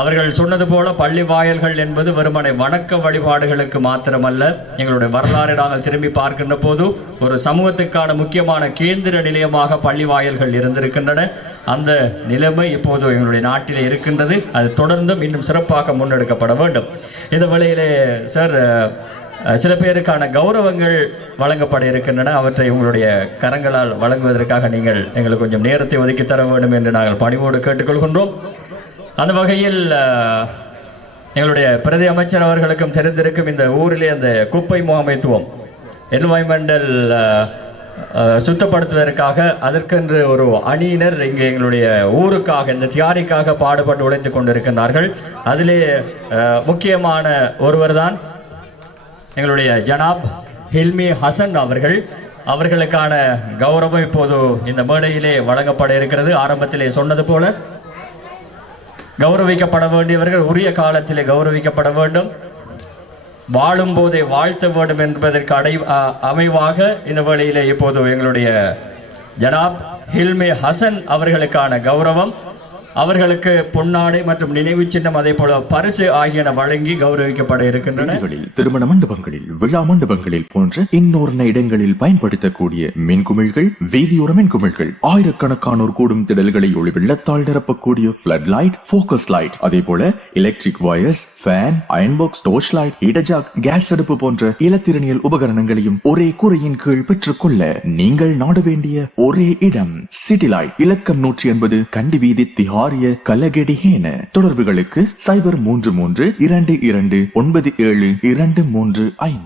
அவர்கள் சொன்னது போல பள்ளி வாயல்கள் என்பது வெறுமனை வணக்க வழிபாடுகளுக்கு மாத்திரமல்ல, எங்களுடைய வரலாறை நாங்கள் திரும்பி பார்க்கின்ற போது ஒரு சமூகத்துக்கான முக்கியமான கேந்திர நிலையமாக பள்ளி வாயல்கள் இருந்திருக்கின்றன. அந்த நிலைமை இப்போது எங்களுடைய நாட்டிலே இருக்கின்றது. அது தொடர்ந்தும் இன்னும் சிறப்பாக முன்னெடுக்கப்பட வேண்டும். இந்த வேளையிலே சார், சில பேருக்கான கௌரவங்கள் வழங்கப்பட இருக்கின்றன. அவற்றை உங்களுடைய கரங்களால் வழங்குவதற்காக நீங்கள் எங்களுக்கு கொஞ்சம் நேரத்தை ஒதுக்கி தர வேண்டும் என்று நாங்கள் பணிவோடு கேட்டுக்கொள்கின்றோம். அந்த வகையில் எங்களுடைய பிரதி அமைச்சர் அவர்களுக்கும் தெரிந்திருக்கும், இந்த ஊரிலே அந்த குப்பை முகாமைத்துவம் என்வாய்மெண்டல் சுத்தப்படுத்துவதற்காக அதற்கென்று ஒரு அணியினர் இங்கே எங்களுடைய ஊருக்காக, இந்த தியாரிக்காக பாடுபட்டு உழைத்துக் கொண்டிருக்கின்றார்கள். அதிலே முக்கியமான ஒருவர் தான் எங்களுடைய ஜனாப் ஹில்மி ஹசன் அவர்கள். அவர்களுக்கான கௌரவம் இப்போது இந்த மேடையிலே வழங்கப்பட இருக்கிறது. ஆரம்பத்திலே சொன்னது போல கௌரவிக்கப்பட வேண்டியவர்கள் உரிய காலத்திலே கௌரவிக்கப்பட வேண்டும், வாழும் போதே வாழ்த்த வேண்டும் என்பதற்கு அமைவாக இந்த வேளையிலே இப்போது எங்களுடைய ஜனாப் ஹில்மி ஹசன் அவர்களுக்கான கௌரவம், அவர்களுக்கு பொன்னாடை மற்றும் நினைவு சின்னம், அதே போல பரிசு ஆகியன வழங்கி கௌரவிக்கப்பட இருக்கின்றன. திருமண மண்டபங்களில், விழா மண்டபங்களில் போன்ற இன்னொரு இடங்களில் பயன்படுத்தக்கூடிய மின்குமிழ்கள், வீதியோர மின்குமிழ்கள், ஆயிரக்கணக்கானோர் கூடும் திடல்களை ஒளி வெள்ளத்தால் நிரப்பக்கூடிய பிளட் லைட், போக்கஸ் லைட், அதே போல electric wires, fan, iron box, torch light, இடஜாக், கேஸ் அடுப்பு போன்ற இலத்திரனியல் உபகரணங்களையும் ஒரே கூரையின் கீழ் பெற்றுக் கொள்ள நீங்கள் நாட வேண்டிய ஒரே இடம் சிட்டி லைட், இலக்கம் 180, கண்டி வீதி, திஹாரிய கலகெடிஹேன. தொடர்புகளுக்கு 0332297235.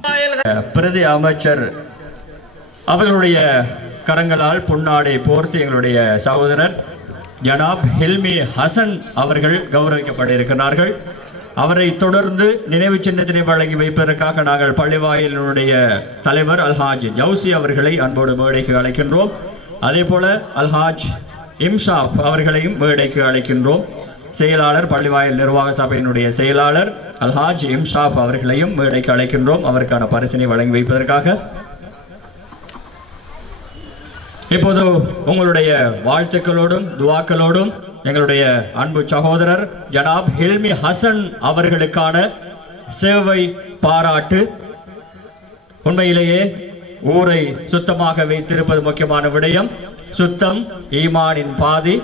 பிரதி அமைச்சர் அவர்களுடைய கரங்களால் பொன்னாடை போர்த்தி எங்களுடைய சகோதரர் ஜனாப் ஹில்மி ஹசன் அவர்கள் கௌரவிக்கப்பட இருக்கிறார்கள். அவரை தொடர்ந்து நினைவு சின்னத்தினை வழங்கி வைப்பதற்காக நாங்கள் பள்ளிவாயிலுடைய தலைவர் அல்ஹாஜ் ஜவுசி அவர்களை அன்போடு மேடைக்கு அழைக்கின்றோம். அதே போல அல்ஹாஜ் இம்சாப் அவர்களையும் மேடைக்கு அழைக்கின்றோம். செயலாளர், பள்ளிவாயல் நிர்வாக சபையினுடைய செயலாளர் அல்ஹாஜ் இம்சாப் அவர்களையும் மேடைக்கு அழைக்கின்றோம், அவருக்கான பரிசினை வழங்கி வைப்பதற்காக. இப்போது உங்களுடைய வாழ்த்துக்களோடும் துவாக்களோடும் எங்களுடைய அன்பு சகோதரர் ஜனாப் ஹில்மி ஹசன் அவர்களுக்கான சேவை பாராட்டு. உண்மையிலேயே ஊரை சுத்தமாக வைத்திருப்பது முக்கியமான விடயம். சுத்தம் ஈமானின் பாதி.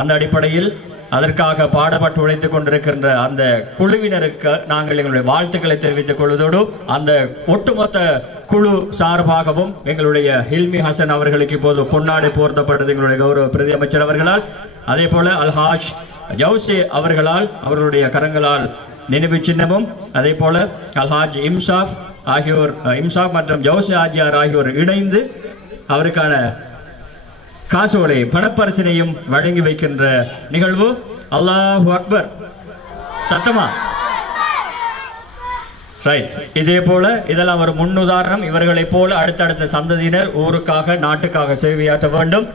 அந்த அடிப்படையில் அதற்காக பாடுபட்டு உழைத்துக் கொண்டிருக்கின்ற அந்த குழுவினருக்கு நாங்கள் எங்களுடைய வாழ்த்துக்களை தெரிவித்துக் கொள்வதோடு, அந்த ஒட்டுமொத்த குழு சார்பாகவும் எங்களுடைய ஹில்மி ஹசன் அவர்களுக்கு இப்போது பொன்னாடை போர்த்தப்பட்டது எங்களுடைய கௌரவ பிரதி அமைச்சர் அவர்களால். அதே போல அல்ஹாஜ் ஜவுசி அவர்களால், அவர்களுடைய கரங்களால் நினைவு சின்னமும், அதே போல அல்ஹாஜ் இம்சாப் ஆகியோர், இம்சாப் மற்றும் ஜவுசி ஆஜியார் ஆகியோர் இணைந்து அவருக்கான காசோலை பணப்பரிசினையும் வழங்கி வைக்கின்ற நிகழ்வு. அல்லாஹு அக்பர். சத்தமா? ரைட். இதே போல இதெல்லாம் ஒரு முன்னுதாரணம். இவர்களைப் போல அடுத்தடுத்த சந்ததியினர் ஊருக்காக, நாட்டுக்காக சேவையாற்ற வேண்டும்.